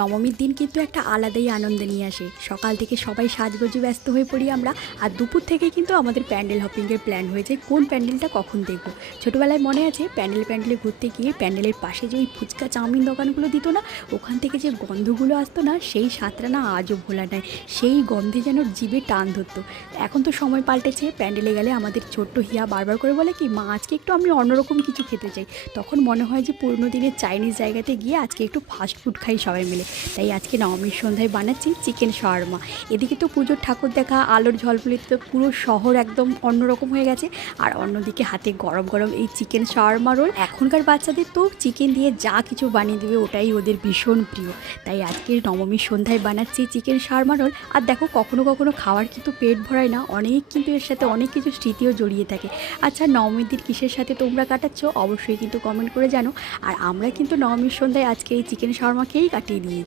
নবমীর দিন কিন্তু একটা আলাদাই আনন্দ নিয়ে আসে। সকাল থেকে সবাই সাজগোজে ব্যস্ত হয়ে পড়ি আমরা। আর দুপুর থেকে কিন্তু আমাদের প্যান্ডেল হপিংয়ের প্ল্যান হয়ে যায় কোন প্যান্ডেলটা কখন দেখব। ছোটোবেলায় মনে আছে প্যান্ডেলে ঘুরতে গিয়ে প্যান্ডেলের পাশে যে ওই ফুচকা চাউমিন দোকানগুলো দিত না, ওখান থেকে যে গন্ধগুলো আসতো না, সেই স্বাদটা না আজও ভোলা নাই। সেই গন্ধে যেন জিভে টান ধরতো। এখন তো সময় পাল্টেছে, প্যান্ডেলে গেলে আমাদের ছোট্ট হিয়া বারবার করে বলে কি, মা আজকে একটু আমি অন্যরকম কিছু খেতে চাই। তখন মনে হয় যে পুরনো দিনের চাইনিজ জায়গাতে গিয়ে আজকে একটু ফাস্ট ফুড খাই সবাই মিলে। তাই আজকে নবমীর সন্ধ্যায় বানাচ্ছি চিকেন শাওয়ারমা। এদিকে তো পুজোর ঠাকুর দেখা আলোর ঝলফলিতে তো পুরো শহর একদম অন্যরকম হয়ে গেছে। আর অন্যদিকে হাতে গরম গরম এই চিকেন শাওয়ারমা রোল। এখনকার বাচ্চাদের তো চিকেন দিয়ে যা কিছু বানিয়ে দেবে ওটাই ওদের ভীষণ প্রিয়। তাই আজকে নবমীর সন্ধ্যায় বানাচ্ছি চিকেন শাওয়ারমা রোল। আর দেখো, কখনো কখনো খাওয়ার কিন্তু পেট ভরায় না, অনেক কিন্তু এর সাথে অনেক কিছু স্মৃতিও জড়িয়ে থাকে। আচ্ছা, নবমীর দিন কিসের সাথে তোমরা কাটাচ্ছ অবশ্যই কিন্তু কমেন্ট করে জানো। আর আমরা কিন্তু নবমীর সন্ধ্যায় আজকে এই চিকেন শাওয়ারমা খেয়েই কাটিয়ে দিয়েছি।